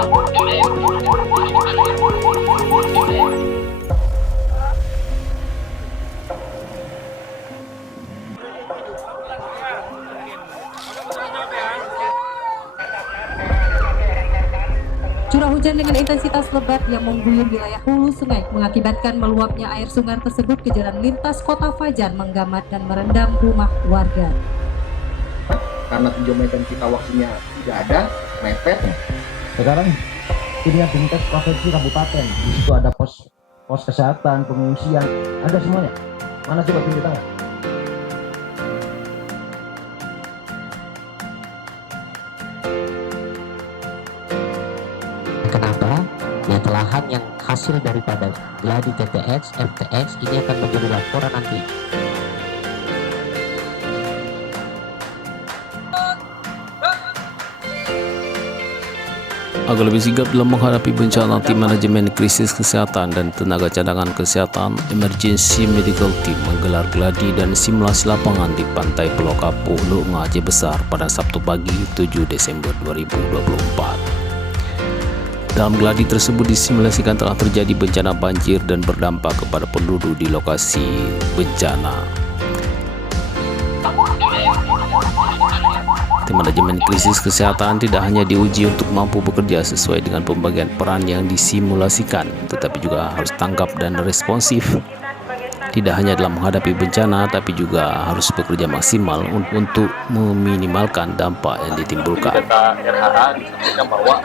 Curah hujan dengan intensitas lebat yang mengguyur wilayah hulu sungai mengakibatkan meluapnya air sungai tersebut ke jalan lintas Kota Fajar, Menggamat dan merendam rumah warga. Karena 7 meter kita waktunya tidak ada, mepet. Sekarang ini tingkat provinsi kabupaten, di situ ada pos kesehatan, pengungsian, ada semuanya. Mana coba tunjuk tangan? Kenapa? Ya, lahan yang hasil daripada gladi TTX, FTX ini akan menjadi laporan nanti. Agar lebih sigap dalam menghadapi bencana, tim manajemen krisis kesehatan dan tenaga cadangan kesehatan Emergency Medical Team menggelar gladi dan simulasi lapangan di Pantai Pulau Kapuk, Luk Aceh Besar pada Sabtu pagi 7 Desember 2024. Dalam gladi tersebut disimulasikan telah terjadi bencana banjir dan berdampak kepada penduduk di lokasi bencana. Tim manajemen krisis kesehatan tidak hanya diuji untuk mampu bekerja sesuai dengan pembagian peran yang disimulasikan, tetapi juga harus tanggap dan responsif. Tidak hanya dalam menghadapi bencana, tapi juga harus bekerja maksimal untuk meminimalkan dampak yang ditimbulkan. Data RHA disampaikan bahwa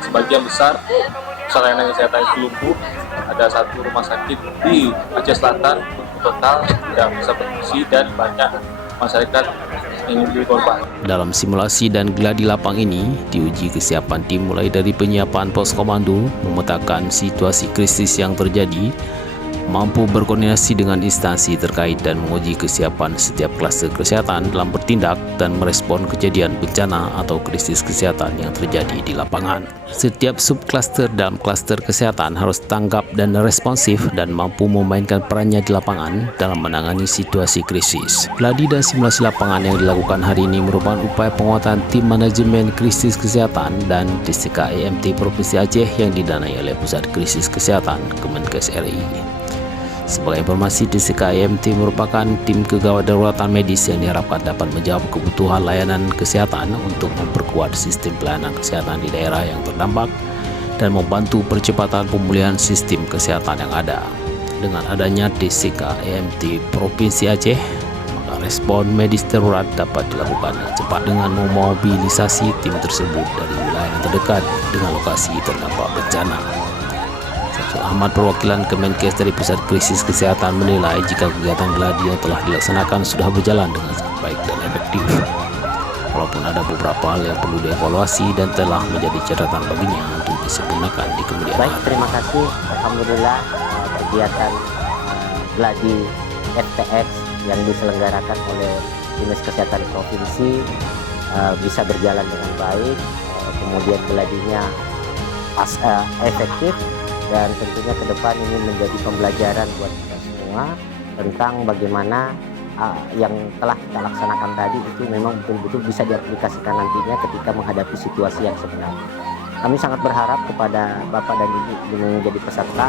sebagian besar sarana kesehatan itu lumpuh. Ada satu rumah sakit di Aceh Selatan total tidak bisa berfungsi dan banyak masyarakat yang menjadi korban. Dalam simulasi dan gladi lapang ini, diuji kesiapan tim mulai dari penyiapan pos komando, memetakan situasi krisis yang terjadi, mampu berkoordinasi dengan instansi terkait dan menguji kesiapan setiap klaster kesehatan dalam bertindak dan merespon kejadian bencana atau krisis kesehatan yang terjadi di lapangan. Setiap subklaster dalam klaster kesehatan harus tanggap dan responsif dan mampu memainkan perannya di lapangan dalam menangani situasi krisis. Gladi dan simulasi lapangan yang dilakukan hari ini merupakan upaya penguatan tim manajemen krisis kesehatan dan DCK-EMT Provinsi Aceh yang didanai oleh Pusat Krisis Kesehatan Kemenkes RI. Sebagai informasi, DCK-EMT merupakan tim kegawat daruratan medis yang diharapkan dapat menjawab kebutuhan layanan kesehatan untuk memperkuat sistem pelayanan kesehatan di daerah yang terdampak dan membantu percepatan pemulihan sistem kesehatan yang ada. Dengan adanya DCK-EMT Provinsi Aceh, maka respon medis darurat dapat dilakukan dengan cepat dengan memobilisasi tim tersebut dari wilayah yang terdekat dengan lokasi terdampak bencana. Ahmad, perwakilan Kemenkes dari Pusat Krisis Kesehatan, menilai jika kegiatan gladi yang telah dilaksanakan sudah berjalan dengan sangat baik dan efektif. Walaupun ada beberapa hal yang perlu dievaluasi dan telah menjadi catatan baginya untuk disempurnakan di kemudian hari. Baik, terima kasih. Alhamdulillah kegiatan gladi FTX yang diselenggarakan oleh Dinas Kesehatan Provinsi bisa berjalan dengan baik. Kemudian gladinya efektif. Dan tentunya ke depan ini menjadi pembelajaran buat kita semua tentang bagaimana yang telah kita laksanakan tadi itu memang betul-betul bisa diaplikasikan nantinya ketika menghadapi situasi yang sebenarnya. Kami sangat berharap kepada Bapak dan Ibu yang menjadi peserta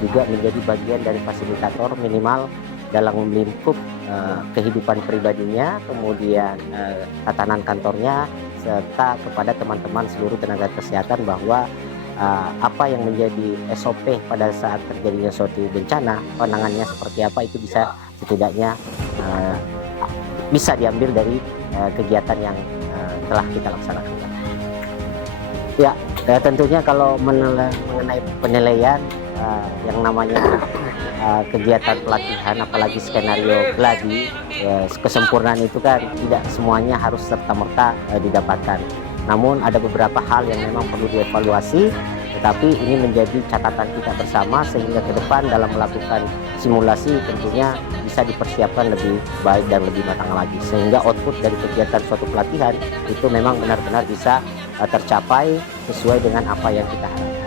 juga menjadi bagian dari fasilitator minimal dalam lingkup kehidupan pribadinya, kemudian tatanan kantornya, serta kepada teman-teman seluruh tenaga kesehatan bahwa apa yang menjadi SOP pada saat terjadinya suatu bencana, penanganannya seperti apa itu bisa setidaknya bisa diambil dari kegiatan yang telah kita laksanakan. Ya, tentunya kalau mengenai penilaian yang namanya kegiatan pelatihan, apalagi skenario gladi, kesempurnaan itu kan tidak semuanya harus serta-merta didapatkan. Namun ada beberapa hal yang memang perlu dievaluasi, tetapi ini menjadi catatan kita bersama sehingga ke depan dalam melakukan simulasi tentunya bisa dipersiapkan lebih baik dan lebih matang lagi, sehingga output dari kegiatan suatu pelatihan itu memang benar-benar bisa tercapai sesuai dengan apa yang kita harapkan.